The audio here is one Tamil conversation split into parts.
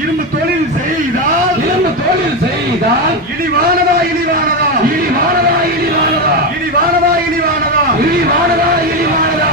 இரும்பு தொழில் செய்தால் இரும்பு தொழில் செய்தால் இழிவானதா இழிவானதா இழிவானதா இழிவானதா இழிவானதா இழிவானதா இழிவானதா இழிவானதா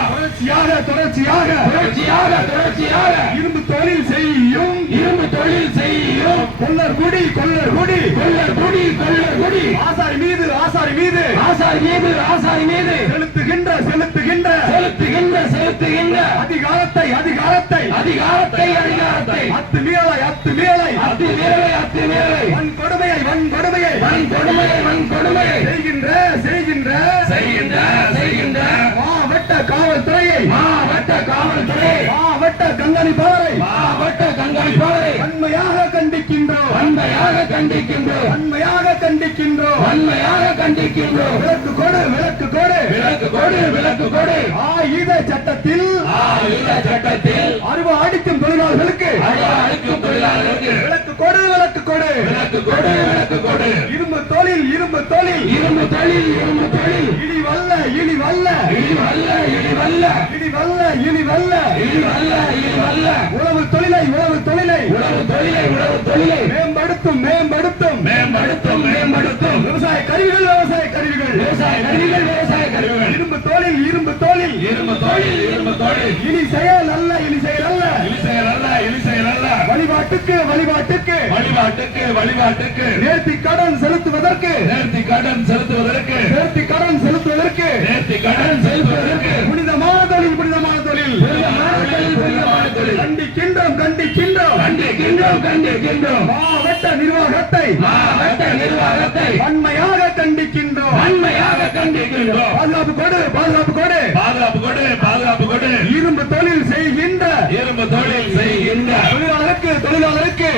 தொடர்ச்சியாக தொடர்ச்சியாக தொடர்ச்சியாக தொடர்ச்சியாக இரும்பு தொழில் செய்யும். இரும்பு தொழில் செய்யும். கொல்லர் குடி கொல்லர் குடி. கொள்ளர் குடி கொள்ளர் குடி. ஆசாரி மீது ஆசாரி மீது. ஆசாரி மீது ஆசாரி மீது. செலுத்துகின்ற செலுத்துகின்ற. செலுத்துகின்ற செலுத்துகின்ற. அதிகாரத்தை அதிகாரத்தை. அதிகாரத்தை அதிகாரத்தை. அத்துமீறலை அத்துமீறலை அத்து வீரலை அத்து வீரலை வன் கொடுமையை வன் கொடுமையை. வன் கொடுமையை வன் கொடுமையை. செய்கின்ற செய்கின்ற. செய்கின்ற செய்கின்ற. மாவட்ட காவல்துறையை. மாவட்ட மாவட்ட கண்காணிப்பாளரை மாவட்ட கண்காணிப்பாளரை வன்மையாக கண்டிக்கின்றோம். வன்மையாக கண்டிக்கின்றோம். வன்மையாக கண்டிக்கின்றோம். வன்மையாக கண்டிக்கின்றோம். விளக்கு கொடு விளக்கு கொடு. விலக்கு கொடு விலக்கு கொடு. ஆயுத சட்டத்தில் ஆயுத சட்டத்தில் அருவா அடிக்கும் தொழிலாளர்களுக்கு அழுவ அளிக்கும் தொழிலாளர்களுக்கு விளக்கு கொடு விளக்கு கொடு. விலக்கு கொடு விலக்கு கொடு. இரும்பு தொழில் இரும்பு தொழில். இரும்பு தொழில் இரும்பு தொழில் இடி வல்ல இடி வல்ல இழிவல்ல இழிவல்ல இடி வல்ல. இடி வல்ல இழிவல்ல இழிவல்ல உழவு தொழிலை உழவு தொழிலை. உழவு தொழிலை உழவு தொழிலை. மேம்படுத்தும் மேம்படுத்தும். மேம்படுத்தும் மேம்படுத்தும். விவசாய கருவிகள் விவசாய கருவிகள். விவசாய கருவிகள் விவசாய கருவிகள். தொழில் இரும்பு தொழில் இரும்பு தொழில் இரும்பு தொழில் இனி செயல் அல்ல இனி செயல் அல்ல. இழிசெயல் அல்ல இழிசெயல் அல்ல. வழிபாட்டுக்கு வழிபாட்டுக்கு. வழிபாட்டுக்கு வழிபாட்டுக்கு. நேர்த்தி கடன் செலுத்துவதற்கு. நேர்த்தி கடன் செலுத்துவதற்கு. நேர்த்தி கடன் செலுத்துவதற்கு. நேர்த்தி கடன் செலுத்துவதற்கு. புனிதமான தொழில் புனிதமான தொழில் புனிதமான தொழில், புனிதமான தொழில். கண்டிக்கின்றோம் கண்டிக்கின்றோம். கண்டிக்கின்றோம் கண்டிக்கின்றோம். மாவட்ட நிர்வாகத்தை. மாவட்ட நிர்வாகத்தை. வன்மையாக கண்டிக்கின்றோம். வன்மையாக கண்டிக்கின்றோம் பாதுகாப்பு கொடு பாதுகாப்பு கொடு பாதுகாப்பு கொடு பாதுகாப்பு கொடு. இரும்பு தொழில் செய்கின்ற இரும்பு தொழில் செய்கின்ற தொழிலாளருக்கு தொழிலாளருக்கு.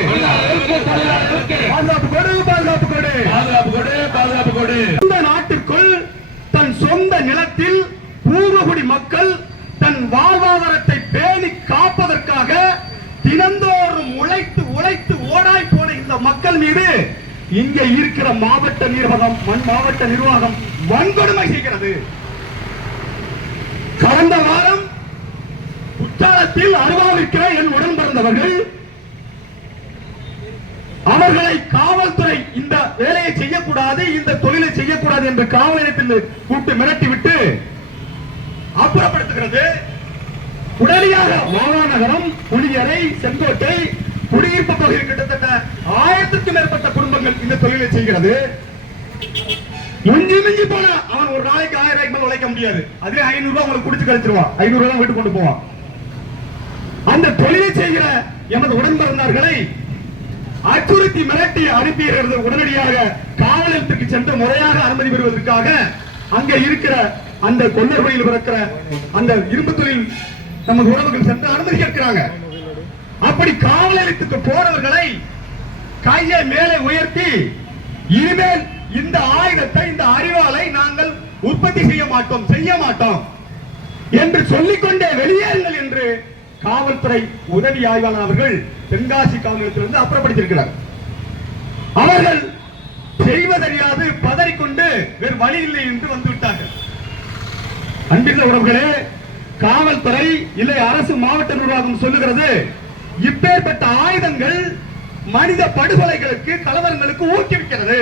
பாதுகாப்பு கொடு பாதுகாப்பு கொடு. பாதுகாப்பு கொடு பாதுகாப்பு கொடு. இந்த நாட்டுக்குள் தன் சொந்த நிலத்தில் பூர்வகுடி மக்கள் தன் வாழ்வாதாரத்தை பேணி காப்பதற்காக தினந்தோறும் உழைத்து உழைத்து ஓடாய் போன இந்த மக்கள் மீது இங்கே இருக்கிற மாவட்ட நிர்வாகம் மண் மாவட்ட நிர்வாகம் வன்கொடுமை செய்கிறது. கடந்த வாரம் குற்றாலத்தில் அருவாவிற்கிற என் உடன் பிறந்தவர்கள் அவர்களை காவல்துறை இந்த வேலையை செய்யக்கூடாது இந்த தொழிலை செய்யக்கூடாது என்று காவல் நிலையத்தில் கூட்டு மிரட்டிவிட்டு அப்புறப்படுத்துகிறது. உடனடியாக மாகாநகரம் புளியரை செங்கோட்டை குடியிருப்பு பகுதியில் கிட்டத்தட்ட ஆயிரத்துக்கும் மேற்பட்ட குடும்பங்கள் இந்த தொழிலை செய்கிறது. மிஞ்சி மிஞ்சி போன அவன் ஒரு நாளைக்கு ஆயிரம் ரூபாய்க்கு மேல உழைக்க முடியாது. அதுவே ஐநூறு ரூபாய் உங்களுக்கு குடிச்சு கழிச்சிருவான். ஐநூறு ரூபாய் வீட்டு கொண்டு போவான். அந்த தொழிலை செய்கிற எமது உடன் பிறந்தார்களை அச்சுறுத்தி மிரட்டி அனுப்பியிருக்கிறது உடனடியாக காவல் சென்று முறையாக அனுமதி பெறுவதற்காக அங்க இருக்கிற அந்த கொல்லர்களில் பிறக்கிற அந்த இரும்பு தொழில் நமது உறவுகள் சென்று அனுமதி கேட்கிறாங்க. அப்படி காவல் நிலையத்துக்கு போனவர்களை கையை மேலே உயர்த்தி இனிமேல் இந்த ஆயுதத்தை இந்த அறிவாலை நாங்கள் உற்பத்தி செய்ய மாட்டோம் செய்ய மாட்டோம். என்று சொல்லிக்கொண்டே வெளியேறுங்கள் என்று காவல்துறை உதவி ஆய்வாளர் அவர்கள் தென்காசி காவலத்திலிருந்து அப்புறப்படுத்தியிருக்கிறார். அவர்கள் செய்வதறியாது பதறிக்கொண்டு வேறு வழி இல்லை என்று வந்து விட்டார்கள். அன்பிற்குரிய உறவுகளே காவல்துறை இல்லை அரசு மாவட்ட நிர்வாகம் சொல்லுகிறது இப்பேற்பட்ட ஆயுதங்கள் மனித படுகொலைகளுக்கு கலவரங்களுக்கு ஊக்குவிக்கிறது.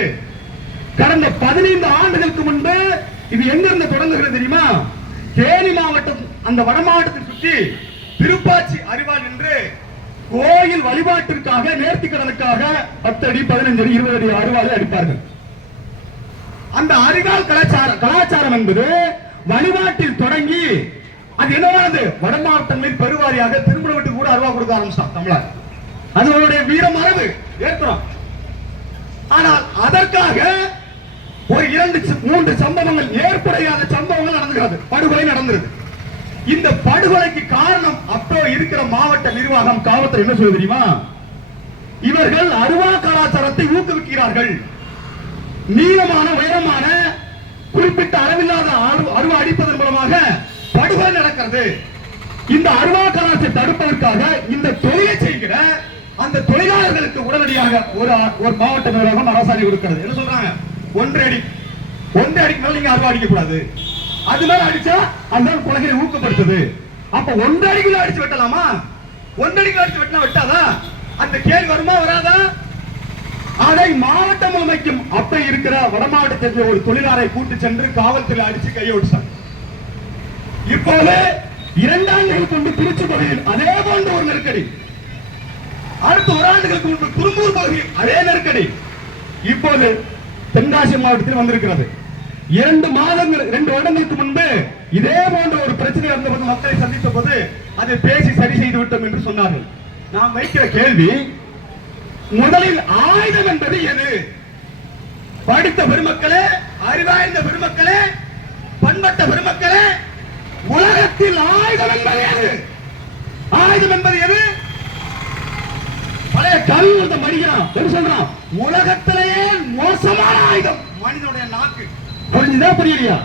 கடந்த பதினைந்து ஆண்டுகளுக்கு முன்பு இது எங்கிருந்து தொடங்குகிறது தெரியுமா? தேனி மாவட்டம் அந்த வட மாவட்டத்தை சுற்றி திருப்பாச்சி அறிவாள் என்று கோயில் வழிபாட்டிற்காக நேர்த்தி கடனுக்காக பத்து அடி பதினஞ்சு அடி இருபது அடி அருவாளை அடிப்பார்கள். அந்த அறிவால் கலாச்சாரம் கலாச்சாரம் என்பது வழிபாட்டில் தொடங்கி அது என்னவானது வட மாவட்டங்களில் பெருவாரியாக திருமண வீட்டுக்கு கூட அருவா கொடுக்க ஆரம்பிச்சான் தமிழர். அது அவருடைய வீர மரபு ஏற்கிறோம் ஆனால் அதற்காக ஒரு இரண்டு மூன்று சம்பவங்கள் ஏற்படையாத சம்பவங்கள் நடந்துகிறது. படுகொலை நடந்திருக்கு. இந்த படுகொலைக்கு காரணம் அப்போ இருக்கிற மாவட்ட நிர்வாகம் காவல்துறை என்ன சொல்ல தெரியுமா? இவர்கள் அருவா கலாச்சாரத்தை ஊக்குவிக்கிறார்கள். நீளமான உயரமான குறிப்பிட்ட அளவில்லாத அருவா அடிப்பதன் மூலமாக படுகொலை நடக்கிறது. இந்த அருவா கலாச்சாரத்தை தடுப்பதற்காக இந்த தொழிலை செய்கிற அந்த தொழிலாளர்களுக்கு உடனடியாக ஒரு ஒரு மாவட்ட நிர்வாகம் அரசாணை கொடுக்கிறது. என்ன சொல்றாங்க? ஒன்றரை அடி. ஒன்றரை அடிக்கு மேல நீங்க அருவா அடிக்க கூடாது. அது மேல அடிச்சா அந்த கொலைகளை ஊக்கப்படுத்துது. அப்ப ஒன்றரை அடிக்குள்ள அடிச்சு வெட்டலாமா? ஒன்றரை அடிக்குள்ள அடிச்சு வெட்டினா வெட்டாதா? அந்த கேள்வி வருமா வராதா? அதை மாவட்டம் அமைக்கும் அப்ப இருக்கிற வட மாவட்டத்தில் ஒரு தொழிலாளரை கூட்டு சென்று காவல்துறை அடிச்சு கையோடிச்சாங்க இப்போது இரண்டாம் நிலை கொண்டு திருச்சி பகுதியில் அதே போன்ற ஒரு நெருக்கடி. அடுத்த ஒரு ஆண்டுகளுக்கு முன்பு குறும்பூர் பகுதியில் அதே நெருக்கடி. இப்போது தென்காசி மாவட்டத்தில் வந்திருக்கிறது. இரண்டு மாதங்கள் இரண்டு வருடங்களுக்கு முன்பு இதே போன்ற ஒரு பிரச்சனை இருந்தபோது மக்களை சந்தித்த போது அதை பேசி சரி செய்து விட்டோம் என்று சொன்னார்கள். நாம் வைக்கிற கேள்வி முதலில் ஆயுதம் என்பது எது? படித்த பெருமக்களே அறிவாய்ந்த பெருமக்களே பண்பட்ட பெருமக்களே உலகத்தில் ஆயுதம் என்பது எது? ஆயுதம் என்பது எது? பழைய கவி ஒருத்தன் படிக்கிறான் என்ன சொல்றான்? உலகத்திலேயே மோசமான ஆயுதம். மனிதனுடைய நாக்கு. புரிஞ்சுதா புரியலையா?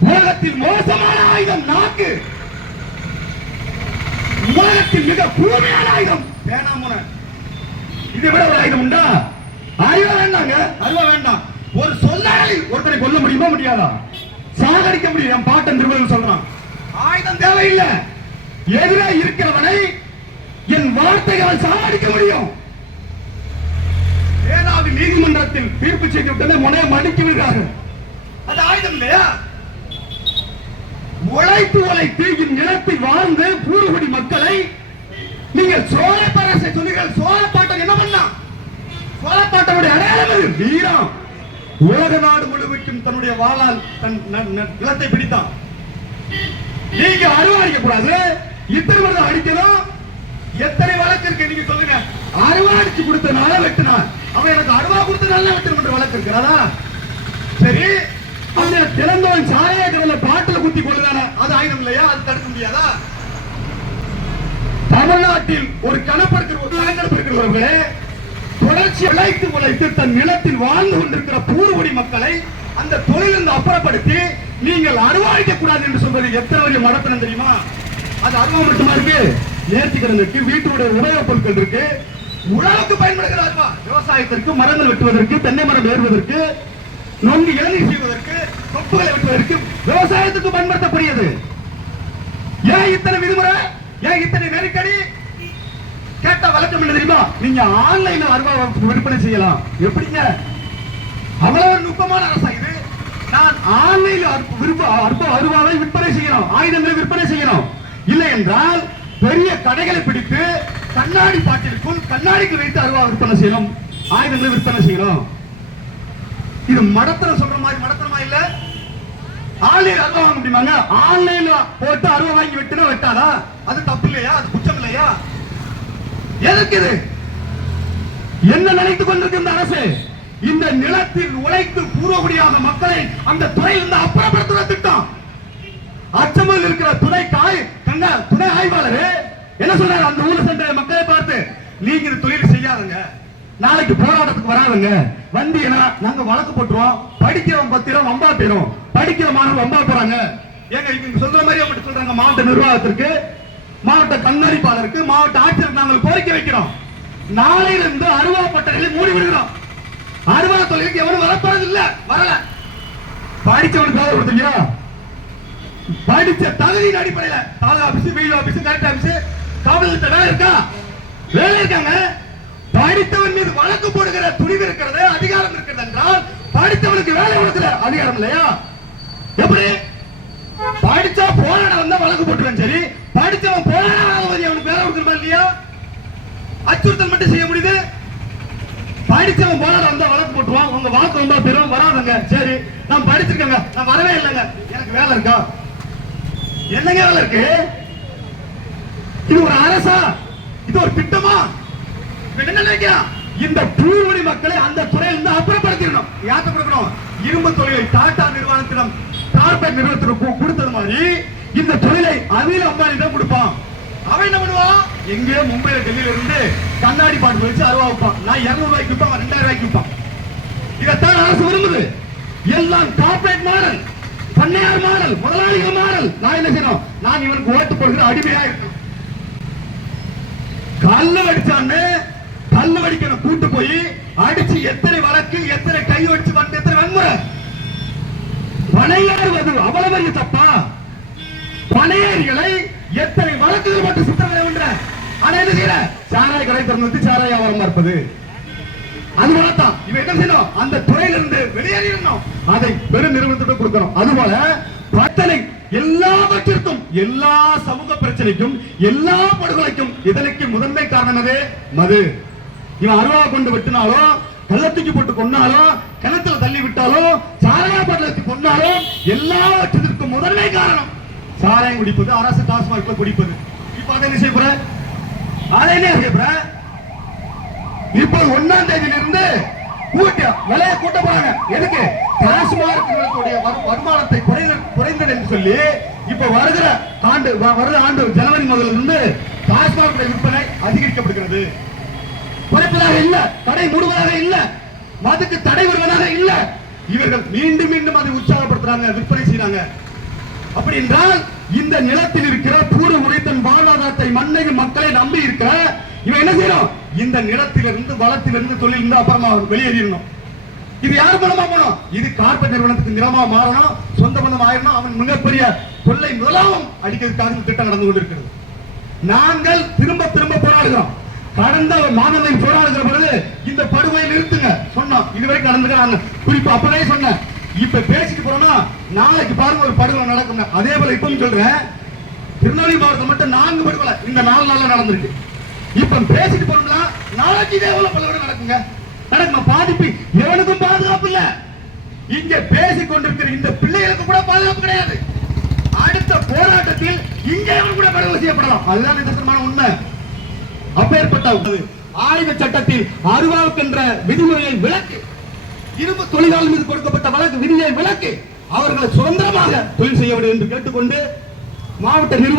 உலகத்தில் மோசமான ஆயுதம் நாக்கு. உலகத்தில் மிக கூர்மையான ஆயுதம். வேணாமுன இதை விட ஒரு ஆயுதம் உண்டா? ஆயுதம் வேண்டாங்க. அருவா வேண்டாம். ஒரு சொல்லாடலில் ஒருத்தரை கொல்ல முடியுமா முடியாதா? சாகடிக்க முடியும் என் பாட்டன் திருவள்ளுவர் சொல்றான். ஆயுதம் தேவையில்லை. எதிரே இருக்கிறவனை என் வார்த்தைகளால் சாகடிக்க முடியும். நீதிமன்றத்தில் தீர்ப்பு செய்து விட்டதை முனைய மடிக்கி விடுகிறார்கள் அது ஆயுதம் இல்லையா? உழைத்து உழைத்து இந்நிலத்தில் வாழ்ந்து பூர்வகுடி மக்களை நீங்கள் சோழ பரசை சொன்னீர்கள் சோழப்பாட்டன் என்ன பண்ணா? சோழப்பாட்டனுடைய அடையாளம் இது வீரம் உலக நாடு முழுவதும் தன்னுடைய வாளால் தன் நிலத்தை பிடித்தான். நீங்க அருவாடிக்க கூடாது இத்தனை வருடம் அடிக்கணும் எத்தனை வழக்கு இருக்கு நீங்க சொல்லுங்க. அருவா அடிச்சு கொடுத்தனால வெட்டினான் அவன் எனக்கு அருவா கொடுத்தனால வெட்டணும் என்ற வழக்கு இருக்கிறதா சரி அவன் திறந்தவன் சாரைய கடல பாட்டுல குத்தி கொள்ளுதானே? அது ஆயுதம் இல்லையா? அது தடுக்க முடியாதா? தமிழ்நாட்டில் ஒரு கணப்படுக்கிற ஒரு கணக்கெடுப்பு தொடர்ச்சி உழைத்து உழைத்து தன் நிலத்தில் வாழ்ந்து கொண்டிருக்கிற பூர்வடி மக்களை அந்த தொழிலிருந்து அப்புறப்படுத்தி நீங்கள் அருவாய்க்க கூடாது என்று சொல்வது எத்தனை வரைய மடத்தனம் தெரியுமா? அது அருவா மட்டுமா இருக்கு? நேர்த்திக்கடன் இருக்கு வீட்டுடைய உபயோகப் பொருட்கள் இருக்கு. உழவுக்கு பயன்படுகிற அருவா விவசாயத்திற்கு மரங்கள் வெட்டுவதற்கு தென்னை மரம் ஏறுவதற்கு நொங்கு இளநீர் செய்வதற்கு தொப்புகளை வெட்டுவதற்கு விவசாயத்துக்கு பயன்படுத்தக்கூடியது. ஏன் இத்தனை விதிமுறை? ஏன் இத்தனை நெருக்கடி? கேட்டா வழக்கம் என்ன தெரியுமா? நீங்க ஆன்லைன்ல அருவா விற்பனை செய்யலாம். எப்படிங்க? அவ்வளவு நுட்பமான அரசா இது? நான் ஆன்லைன்ல விருப்ப அற்ப அருவாவை விற்பனை செய்யணும். ஆயுதங்களை விற்பனை செய்யணும். இல்லை என்றால் பெரிய கடைகளை பிடித்து கண்ணாடி பாட்டிற்குள் கண்ணாடிக்கு வைத்து அருவா விற்பனை செய்யணும். ஆயுதங்களை விற்பனை செய்யணும். இது மடத்தனம் சொல்ற மாதிரி மடத்தனமா இல்ல? ஆன்லைன் அருவா வாங்க முடியுமாங்க? ஆன்லைன்ல போட்டு அருவா வாங்கி விட்டுனா வெட்டாதா? அது தப்பு இல்லையா? அது குற்றம் இல்லையா? எதுக்கு இது? என்ன நினைத்துக் கொண்டிருக்கு இந்த அரசு? இந்த நிலத்தில் உழைத்து பூர்வகுடியாக மக்களை அந்த துறையிலிருந்து அப்புறப்படுத்துற திட்டம். அச்சமல் இருக்கிற துணை காய் துணை ஆய்வாளர் என்ன சொல்றாரு? அந்த ஊர்ல சென்ற மக்களை பார்த்து நீங்க இந்த தொழில் செய்யாதுங்க. நாளைக்கு போராட்டத்துக்கு வராதுங்க. வந்தீங்கன்னா நாங்க வழக்கு போட்டுருவோம். படிக்கிறவன் பத்திரம் வம்பா போயிடும் படிக்கிற மாணவர் வம்பா போறாங்க. ஏங்க இங்க சொல்ற மாதிரி அவங்க சொல்றாங்க. மாவட்ட நிர்வாகத்திற்கு மாவட்ட கண்காணிப்பாளருக்கு மாவட்ட ஆட்சியருக்கு நாங்கள் கோரிக்கை வைக்கிறோம். நாளையிலிருந்து அருவா பட்டறைகளை மூடி விடுகிறோம். அருவா தொழிலுக்கு எவனும் வரப்போறது இல்ல வரல. படிச்சவனுக்கு வேலை கொடுத்தீங்களா படிச்ச தகுதியின் அடிப்படையில தாலுகா ஆபீஸ் வீடு ஆபீஸ் கலெக்டர் ஆபீஸ் காவல்கிட்ட வேலை இருக்கா? வேலை இருக்காங்க. படித்தவன் மீது வழக்கு போடுகிற துணிவு இருக்கிறது அதிகாரம் இருக்கிறது என்றால் படித்தவனுக்கு வேலை கொடுக்கிற அதிகாரம் இல்லையா? எப்படி? படிச்சா போராட வந்தா வழக்கு போட்டுருவேன் சரி. படிச்சவன் போராட வராதவன் அவனுக்கு வேலை கொடுக்கணுமா இல்லையா? அச்சுறுத்தல் மட்டும் செய்ய முடியுது. படிச்சவன் போராட வந்தா வழக்கு போட்டுருவான். உங்க வாக்கு ரொம்ப பெரும் வராதுங்க. சரி நான் படிச்சிருக்கேங்க. நான் வரவே இல்லைங்க. எனக்கு வேலை இருக்கா? என்னங்க வேலை இருக்கு? இது ஒரு அரசா? இது ஒரு திட்டமா? இவன் என்ன நினைக்கிறான் இந்த பூர்வடி மக்களை அந்த துறையில இருந்து அப்புறப்படுத்திடணும். யாத்த கொடுக்கணும்? இரும்பு தொழிலை டாடா நிறுவனத்திடம் கார்பரேட் நிறுவனத்திற்கு கொடுத்தது மாதிரி இந்த தொழிலை அனில் அம்பானி தான் கொடுப்பான். அவன் என்ன பண்ணுவான்? எங்கேயோ மும்பைல டெல்லியில இருந்து கண்ணாடி பாட்டு வச்சு அருவா வைப்பான் நான் இருநூறு ரூபாய்க்கு விற்பான் ரெண்டாயிரம் ரூபாய்க்கு விற்பான். இதைத்தான் அரசு விரும்புது. எல்லாம் கார்பரேட் மாடல் பண்ணையார் மாடல் முதலாளிகள் மாடல். நான் என்ன செய்யணும்? நான் இவனுக்கு ஓட்டு போடுகிற அடிமையா இருக்கணும். கல்லு அடிச்சான்னு கல்லு அடிக்கணும் கூட்டு போய் அடிச்சு எத்தனை வழக்கு எத்தனை கை வடிச்சு வந்து எத்தனை வன்முறை? பணையாறுவது அவ்வளவு பெரிய தப்பா? பனையாரிகளை எத்தனை வழக்குகள் மட்டும் சித்திரவதை பண்ற ஆனா என்ன செய்யற? சாராய கடை திறந்து வச்சு சாராய வியாபாரமா இருப்பது அதுபோல தான் இவன் என்ன செய்யணும்? அந்த துறையிலிருந்து வெளியேறிடணும். அதை பெரும் நிறுவனத்திற்கு கொடுக்கணும். அதுபோல பத்தனை எல்லாவற்றிற்கும் எல்லா சமூக பிரச்சனைக்கும் எல்லா படுகொலைக்கும் இதற்கு முதன்மை காரணம் எது மது. இவன் அருவா கொண்டு வெட்டினாலோ கள்ளத்துக்கு போட்டு கொன்னாலோ கிணத்துல தள்ளி விட்டாலோ சாராய பாட்டில் கொன்னாலோ எல்லாவற்றிற்கும் முதன்மை காரணம். சாராயம் குடிப்பது அரசு டாஸ்மார்க்ல குடிப்பது. இப்ப அதை என்ன செய்ய அதை என்ன செய்ய போற? இப்போ ஒன்னாம் தேதியில இருந்து கூட்ட விலையை கூட்ட போறாங்க. எதுக்கு? டாஸ்மார்க்குடைய வருமானத்தை குறைந்த குறைந்தது என்று சொல்லி இப்ப வருகிற ஆண்டு வருகிற ஆண்டு ஜனவரி முதல்ல இருந்து டாஸ்மார்க்குடைய விற்பனை அதிகரிக்கப்படுகிறது. குறைப்பதாக இல்ல தடை மூடுவதாக இல்ல மதுக்கு தடை வருவதாக இல்ல. இவர்கள் மீண்டும் மீண்டும் அதை உற்சாகப்படுத்துறாங்க விற்பனை செய்யறாங்க அப்படி என்றால் இந்த நிலத்தில் இருக்கிற பூர்வ உழைத்தன் வாழ்வாதாரத்தை மண்ணையும் மக்களை நம்பி இருக்கிற இவன் என்ன செய்யணும்? இந்த நிலத்திலிருந்து வளத்திலிருந்து தொழிலிருந்து அப்புறமா அவன் வெளியேறிடணும். இது யார் மூலமா போனோம்? இது கார்பரேட் நிறுவனத்துக்கு நிலமா மாறணும் சொந்த பந்தம் ஆயிரணும் அவன் மிகப்பெரிய கொள்ளை முதலாவும் அடிக்கிறதுக்காக திட்டம் நடந்து கொண்டிருக்கிறது. நாங்கள் திரும்ப திரும்ப போராடுகிறோம். கடந்த மாதங்களை போராடுகிற பொழுது இந்த படுகொலை நிறுத்துங்க சொன்னோம். இதுவரைக்கும் நடந்துக்க குறிப்பு அப்பவே சொன்னேன். இப்ப பேசிட்டு போறோம்னா நாளைக்கு பாருங்க ஒரு படுகொலை நடக்கும் அதே போல இப்பவும் சொல்றேன். திருநெல்வேலி மாவட்டத்தில் மட்டும் நான்கு படுகொலை இந்த நாலு நாள்ல நடந்திருக்கு. இப்ப பேசிட்டு போறோம்னா நாளைக்கு இதே போல பல நடக்குங்க. நடக்குமா? பாதிப்பு எவனுக்கும் பாதுகாப்பு இல்ல. இங்க பேசிக் கொண்டிருக்கிற இந்த பிள்ளைகளுக்கு கூட பாதுகாப்பு கிடையாது. அடுத்த போராட்டத்தில் இங்கே அவன் கூட படுகொலை செய்யப்படலாம். அதுதான் நிதர்சனமான உண்மை. அப்பேற்பட்ட ஆயுத சட்டத்தில் அருவாவுக்கின்ற விதிமுறையை விளக்கு இரும்பு தொழிலாளர் மீது கொடுக்கப்பட்ட வழக்கு விதியை விளக்கு அவர்களை சுதந்திரமாக தொழில் செய்ய வேண்டும் என்று கேட்டுக்கொண்டு மாவட்ட நிர்வாகம்